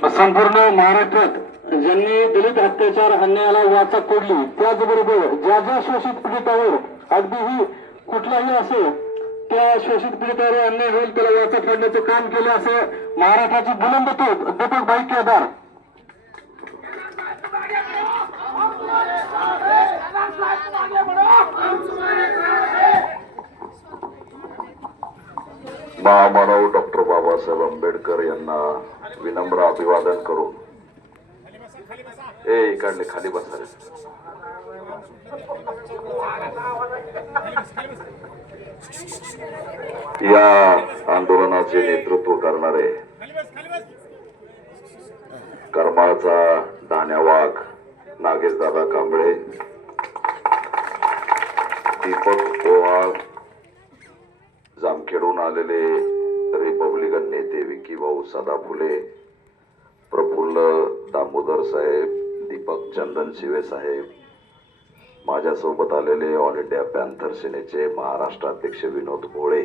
संपूर्ण महाराष्ट्रात ज्यांनी दलित अत्याचार अन्यायाला वाचा कोडली त्याचबरोबर ज्या ज्या शोषित पीडितावर अगदीही कुठलाही असो त्या शोषित पीडितावर अन्याय होईल त्याला वाचा फोडण्याचं काम केलं असं महाराष्ट्राची बुलंद तोप दीपक भाई केदार महामानव डॉक्टर बाबासाहेब आंबेडकर यांना विनम्र अभिवादन करून ए इकडले खाली बसा रे. या आंदोलनाचे नेतृत्व करणारे कर्माचा दाण्यावाघ नागेशदादा कांबळे दीपक पोहाळ जामखेडून आलेले की भाऊ सदा फुले. प्रफुल्ल दामोदर साहेब दीपक चंदन शिवे साहेब माझ्यासोबत आलेले ऑल इंडिया पॅन्थर सेनेचे महाराष्ट्र अध्यक्ष विनोद भोळे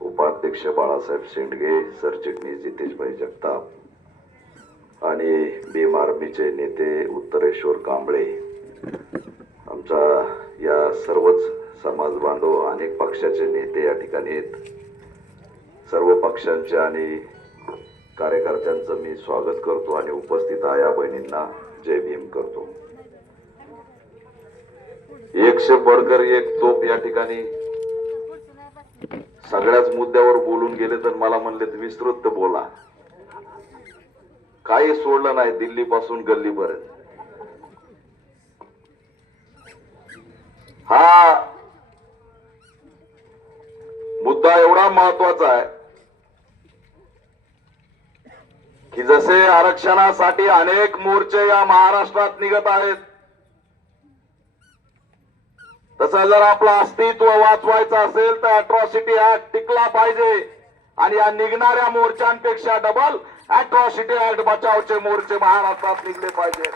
उपाध्यक्ष बाळासाहेब शेंडगे सरचिटणीस जितेशभाई जगताप आणि भीम आर्मीचे नेते उत्तरेश्वर कांबळे. आमचा या सर्वच समाज बांधव अनेक पक्षाचे नेते या ठिकाणी आहेत. सर्व पक्षांचे आणि कार्यकर्त्यांचं मी स्वागत करतो आणि उपस्थित आया बहिणींना. जय भीम करतो. एकशे बडकर एक तोप या ठिकाणी. सगळ्याच मुद्द्यावर बोलून गेले तर मला म्हणले विस्तृत बोला. काही सोडलं नाही दिल्ली पासून गल्लीपर्यंत. हा मुद्दा एवढा महत्त्वाचा आहे. की जसे आरक्षणासाठी अनेक मोर्चे या महाराष्ट्रात निघत आहेत तसं जर आपलं अस्तित्व वाचवायचं असेल तर अट्रॉसिटी ऍक्ट टिकला पाहिजे. आणि या निघणाऱ्या मोर्चांपेक्षा डबल अट्रॉसिटी ऍक्ट बचावचे मोर्चे महाराष्ट्रात निघले पाहिजे.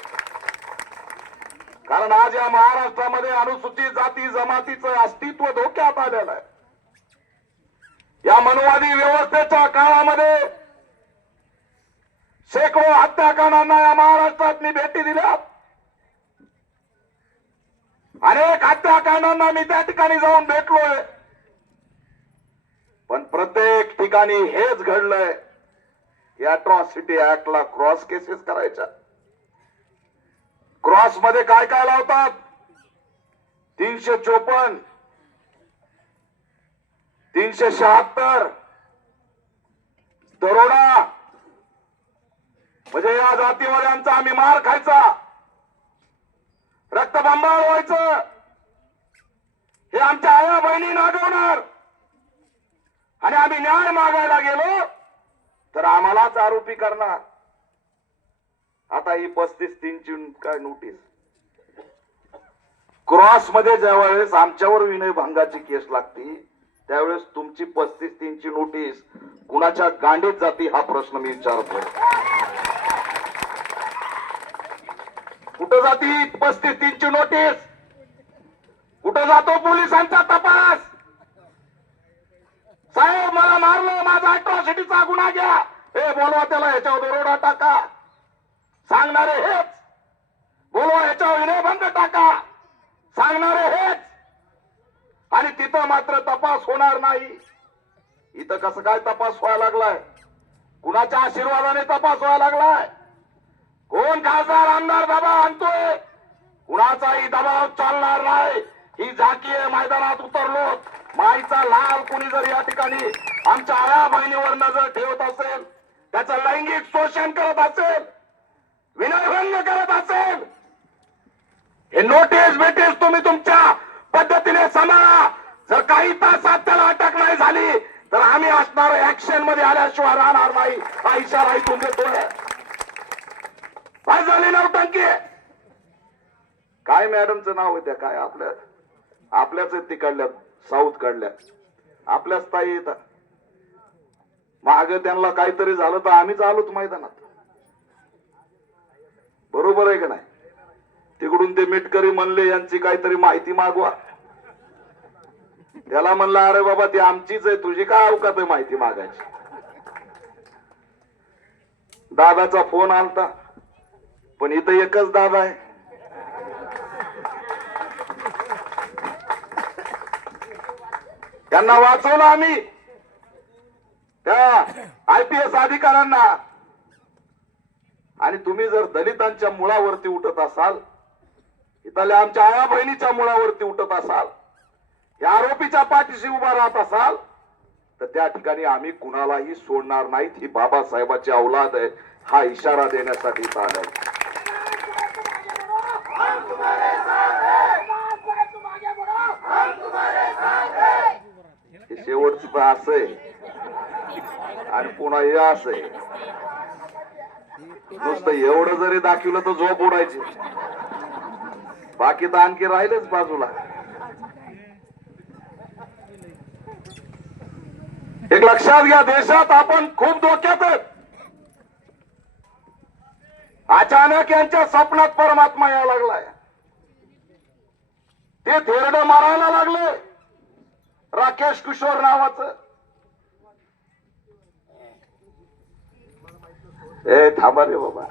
कारण आज या महाराष्ट्रामध्ये अनुसूचित जाती जमातीचं अस्तित्व धोक्यात आलेलं आहे. या मनुवादी व्यवस्थेच्या काळामध्ये शेकडो हत्याकांडांना या महाराष्ट्रात मी भेटी दिल्या. अनेक हत्याकांडांना मी त्या ठिकाणी जाऊन भेटलोय. पण प्रत्येक ठिकाणी हेच घडलंय. या अट्रॉसिटी ऍक्टला क्रॉस केसेस करायच्या. क्रॉसमध्ये काय काय लावतात? तीनशे चोपन्न तीनशे शहात्तर दरोडा म्हणजे या जातीवाल्यांचा आम्ही मार खायचा. रक्तबंबाळ व्हायचं. हे आमच्या आया बहिणी नागवणार. आणि आम्ही न्याय मागायला गेलो तर आम्हालाच आरोपी करणार. आता ही पस्तीस तीनची काय नोटीस? क्रॉसमध्ये ज्या वेळेस आमच्यावर विनय भंगाची केस लागती त्यावेळेस तुमची पस्तीस तीनची नोटीस कुणाच्या गांडीत जाती हा प्रश्न मी विचारतो कुठं जाती? पस्तीस तीनची नोटीस कुठं जातो पोलिसांचा तपास? साहेब मला मारलं. माझा अट्रॉसिटीचा गुन्हा घ्या. हे बोलवा त्याला ह्याच्यावर दरोडा टाका. सांगणारे हेच. बोलवा ह्याच्यावर विनयभंग टाका. सांगणारे हेच. आणि तिथं मात्र तपास होणार नाही. इथं कसं काय तपास व्हायला लागलाय? कुणाच्या आशीर्वादाने तपास व्हायला लागलाय? कोण खासदार आमदार दबाव आणतोय? कुणाचाही दबाव चालणार नाही. ही झाकीय मैदानात उतरलो माईचा लाल कुणी जर या ठिकाणी आमच्या आया बहिणीवर नजर ठेवत असेल त्याचं लैंगिक शोषण करत असेल विनयभंग करत असेल हे नोटीस बिटीस तुम्ही तुमच्या पद्धतीने सांभाळा. जर काही तासात त्याला अटक नाही झाली तर आम्ही असणार ऍक्शनमध्ये आल्याशिवाय राहणार नाही. हा इशारा इथून देतोय काय झाली नवटंकी काय मॅडमचं नाव आहे त्या काय आपल्या आपल्याच आहेत तिकडल्या साऊथ काढल्या आपल्याच ताई येतात. माग त्यांना काहीतरी झालं तर आम्हीच आलोच मैदानात. बरोबर आहे का नाही? तिकडून ते मिटकरी म्हणले यांची काहीतरी माहिती मागवा. त्याला म्हणलं अरे बाबा ती आमचीच आहे. तुझी काय अवकात आहे माहिती मागायची? दादाचा फोन आलता. पण इथं एकच दादा आहे. त्यांना वाचवलं आम्ही. त्या आय पी एस अधिकाऱ्यांना. आणि तुम्ही जर दलितांच्या मुळावरती उठत असाल इथल्या आमच्या आया बहिणीच्या मुळावरती उठत असाल या आरोपीच्या पाठीशी उभा राहत असाल तर त्या ठिकाणी आम्ही कुणालाही सोडणार नाहीत. ही बाबासाहेबाची अवलाद आहे. हा इशारा देण्यासाठी इथं आलाय. शेवटचं पण असं आहे आणि पुन्हा हे असं आहे नुसतं एवढं जरी दाखवलं तर झोप उडायची. बाकी तर आणखी राहिलेच बाजूला. एक लक्षात घ्या देशात आपण खूप धोक्यात अचानक यांच्या स्वप्नात परमात्मा यायला लागलाय. ते थेरड मारायला लागले राकेश किशोर नावाचं. ए थांबा रे बाबा.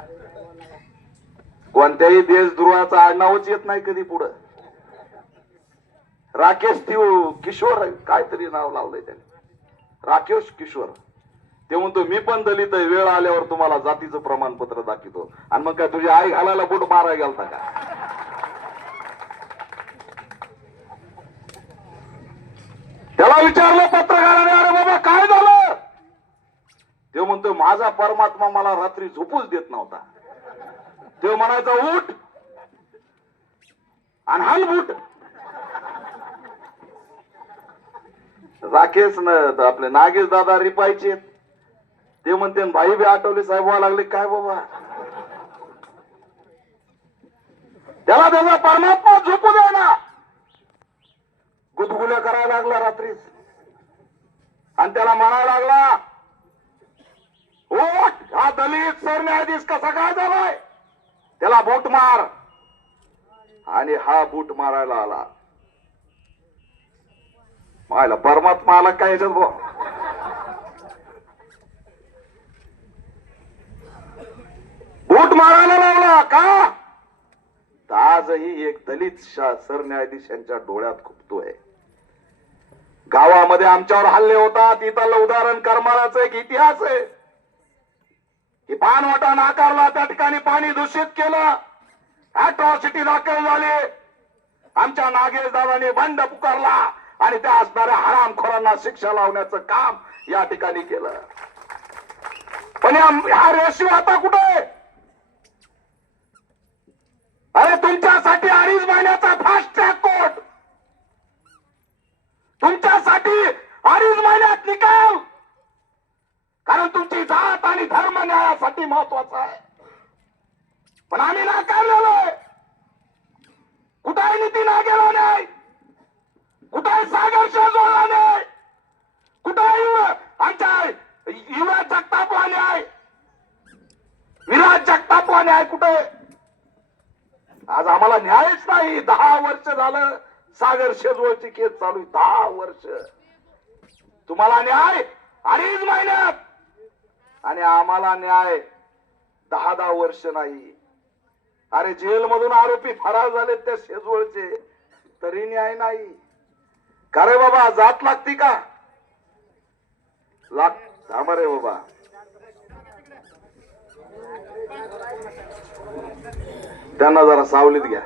कोणत्याही देशद्रोहाचं आडनावच येत नाही कधी पुढं. राकेश तिव किशोर काहीतरी नाव लावलंय त्याने. राकेश किशोर. ते म्हणतो मी पण दलित आहे वेळ आल्यावर तुम्हाला जातीचं प्रमाणपत्र दाखवतो आणि मग काय तुझी आई घालायला बोट मारा गेलता का त्याला विचारलं पत्रकाराने अरे बाबा काय झालं? ते म्हणतो माझा परमात्मा मला रात्री झोपूच देत नव्हता. ते म्हणायचा उठ आणि हल बूट. राकेश न आपले नागेश दादा रिपायचे ते म्हणते भाई बी आठवले साहेब व्हायला लागले. काय बाबा? त्याला त्याचा परमात्मा झोपू द्या ना. गुदगुल्या करायला लागला रात्रीच. आणि त्याला म्हणायला लागला हो हा दलित सरन्यायाधीश कसा काय झालाय? त्याला बूट मार. आणि हा बूट मारायला आला. मायला परमात्मा आला काय याच्यात भाऊ बूट मारायला लावला का? आजही एक दलित शा- सरन्यायाधीशांच्या डोळ्यात खुपतोय. गावामध्ये आमच्यावर हल्ले होतात. इथलं उदाहरण करमाराच एक इतिहास आहे. की पानवाटा नाकारला त्या ठिकाणी पाणी दूषित केलं. अॅट्रॉसिटी दाखल झाली. आमच्या नागेश दादाने बंड पुकारला आणि त्या असणाऱ्या हरामखोरांना शिक्षा लावण्याचं काम या ठिकाणी केलं. पण हा रेशिओ आता कुठे आहे? अरे तुमच्यासाठी अडीच महिन्याचा फास्ट ट्रॅक कोर्ट तुमच्यासाठी अडीच महिन्यात निकाल कारण तुमची जात आणि धर्म महत्वाचं आहे. पण आम्ही नाकारलेलो आहे. नीती ना गेलो नाही. कुठेही सागर शेजवळला नाही. कुठेही आमच्या युवा जगतापवाने आहे. विराज जगतापवाने आहे कुठे? आज आम्हाला न्यायच नाही. दहा वर्ष झालं सागर शेजवळची केस चालू आहे. दहा वर्ष. तुम्हाला न्याय अडीच महिन्यात. आणि आम्हाला न्याय. दहा दहा वर्ष नाही. अरे जेलमधून आरोपी फरार झाले त्या शेजवळचे. तरी न्याय नाही. का रे बाबा जात लागती का? लाग थांबा रे बाबा. त्यांना जरा सावलीत घ्या.